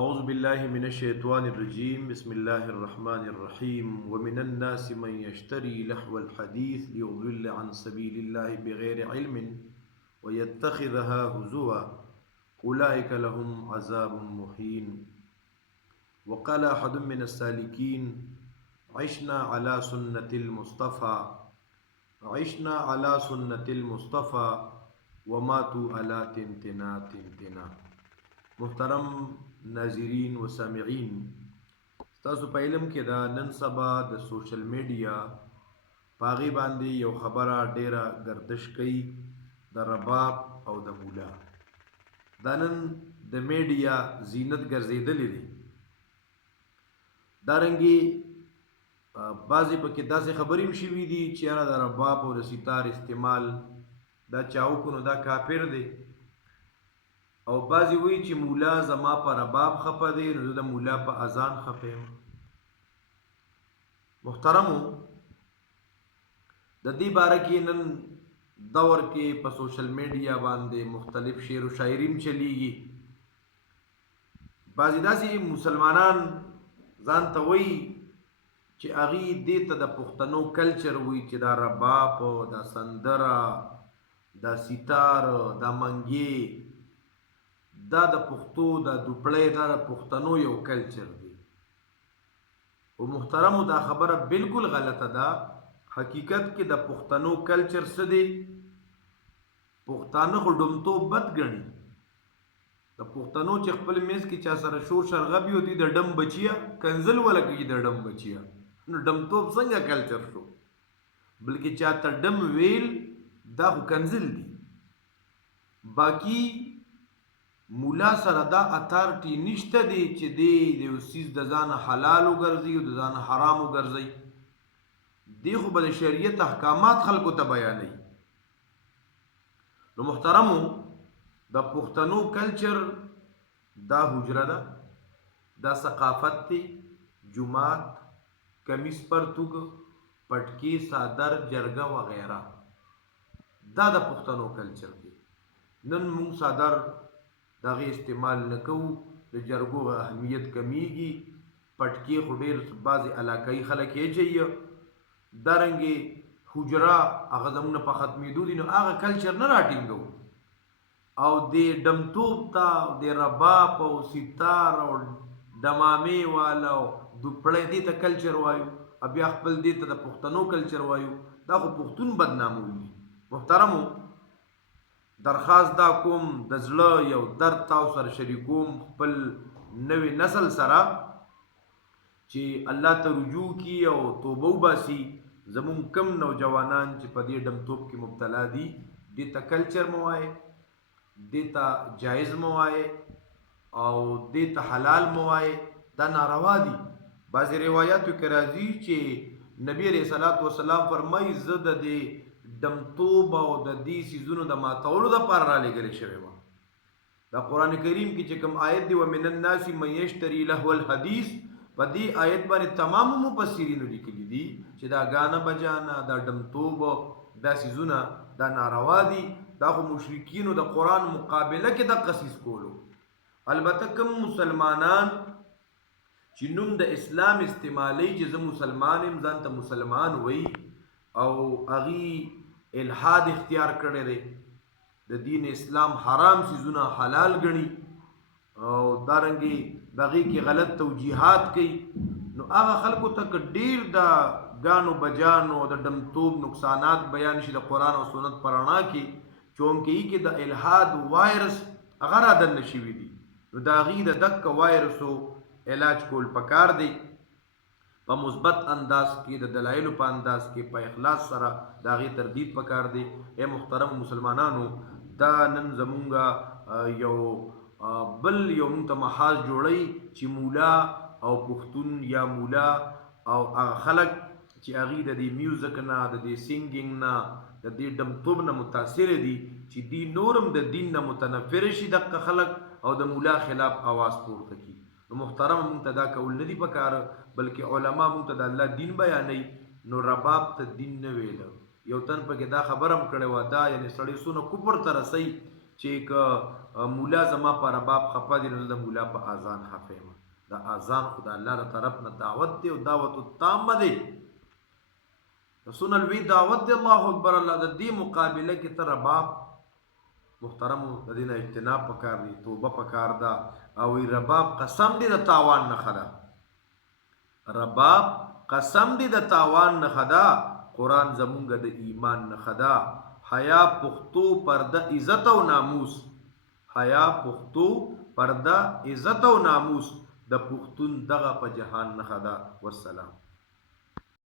أعوذ بالله من الشيطان الرجيم بسم الله الرحمن الرحيم ومن الناس من يشتري لهو الحديث ليضل عن سبيل الله بغير علم ويتخذها هزوا أولئك لهم عذاب مهين. وقال أحد من السالكين عشنا على سنة المصطفى وماتوا على تنتنا تنتنا. محترم ناظرین و سامعین، تاسو په علم کې دا نن سبا د سوشل میډیا پاغي باندې یو خبره ډیره گردش کوي د رباب او د مولا. دا نن د میډیا زینت ګرځیدلې دي. دارنګي بعضې پکې داسې خبرې هم شوي دي چې یاره د رباب او د ستار استعمال دا چاو کو نو دا کافر دی، او بعضی وی چې مولا زما په رباب خفه دی نو زه د مولا په اذان خفه یم. محترمو، د دې باره کې نن دور کې په سوشل میډیا باندې مختلف شعر و شاعري هم چلیږي. بعضې داسې مسلمانان ځان ته وایي چې هغوی دې ته د پښتنو کلچر وایي چې دا رباب، دا سندره، دا ستار، دا منګې، دا د پښتو دا دوپړی دا د پښتنو یو کلچر دی. او محترمو، دا خبره بالکل غلطه ده. حقیقت کې د پښتنو کلچر څه دی؟ پښتانه خو ډمتوب بد ګڼي. د پښتنو چې خپل میز کې چا سره شور شرغب وي دوی د ډم بچیا کنزل ولا کوي د ډم بچیا، نو ډمتوب څنګه کلچر شو؟ بلکې چا ته ډم ویل دا خو کنزل دی. باقی مولا سره دا اتارټي نشته دی چې دی د یو څیز د ځانه حلال وګرځي او د ځانه حرام وګرځي. دی خو به د شریعت احکامات خلکو ته بیانوي. نو محترمو، د پښتنو کلچر دا حجره ده، دا ثقافت دی، جومات، کمیس پرتوګ، پټکي، څادر، جرګه وغیره، دا د پښتنو کلچر دی. نن مونږ څادر د هغې استعمال نه کوو، د جرګو اهمیت کمیږي، پټکي خو ډېر بعضې علاقایي خلک یې چوي. دارنګې حجره هغه زموږ نه په ختمېدو دي، نو هغه کلچر نه راټینګوو. او د ډمتوب ته د رباب او ستار او ډمامې والا او دوپړی دې ته کلچر وایو، او بیا خپل دې ته د پښتنو کلچر وایو. دا خو پښتون بدنامول دي. محترمو، درخواست دا کوم، د زړه یو درد تاسو سره شریکوم خپل نوې نسل سره، چې الله ته رجوع کي او توبه وباسي. زمونږ کم نوجوانان چې په دې ډمتوب کې مبتلا دي، دې ته کلچر مه وایې، دې ته جایز مه وایې، او دې ته حلال مه وایې. دا ناروا دي. بعضې روایاتو کې راځي چې نبی علیه صلات وسلام فرمایي زه د دې ډمتوب او د دې څیزونو د ماتولو دپاره رالیږلې شوی وم. دا قرآن کریم کې چې کوم آیت دی ومن الناس من یشتري لهو الحدیث، په دې آیت باندې تمامو مفسرینو لیکلي دي چې دا ګانه بجانه، دا ډمتوب، دا څیزونه دا ناروا دي. دا خو مشرکینو د قرآن مقابله کې دقه څیز کولو. البته کوم مسلمانان چې نوم د اسلام استعمالی چې زه مسلمان یم، ځان ته مسلمان وایي، او هغوی الحاد اختیار کړی دی، د دین اسلام حرام څیزونه حلال ګڼي، او دارنګې د هغې کې غلط توجیحات کوي. نو هغه خلکو ته که ډېر د ګانو بجانو د ډمتوب نقصانات بیان شي د قرآن او سنت په رڼا کې، چونکې کې د الحاد وایرس هغه رادننه شوي دي، نو د هغې د دقه وایرسو علاج کول پکار دی، په مثبت انداز کې، د دلایلو په انداز کې، په اخلاص سره د هغې تردید پکار دی. ای محترم مسلمانانو، دا نن زمونږ یو بل یو مونږ ته محاذ جوړوي چې مولا او پښتون یا مولا او هغه خلک چې هغوی د دې میوزک نه، د دې سینګینګ نه، د دې ډمتوب نه متاثره دي، چې دی نورم د دین نه متنفره شي دقه خلک، او د مولا خلاف آواز پورته کړي. نو محترم، مونږ ته دا کول نه دي پکار، بلکې علما مونږ ته د الله دین بیانوي. نو رباب ته دین نه ویله. یو تن پکې دا خبره هم کړې وه، دا یعنې سړی څونه کفر ته رسوي چې که مولا زما په رباب خفه دي نو د مولا په اذان خفه یم دا اذان خو د الله له طرف نه دعوت دی او دعوت التامه دی رسول الوی دعوت دی الله اکبر الله د دې مقابله کې ته رباب محترم د دې نه اجتناب پکار دی توبه پکار ده او رباب قسم دی د تاوان نه خلا رباب قسم دی د تاوان نه خدا قرآن زمونږ د ایمان نه خدا حیا پختو پرده عزت او ناموس حیا پختو پرده عزت او ناموس د پختون دغه په جهان نه خدا والسلام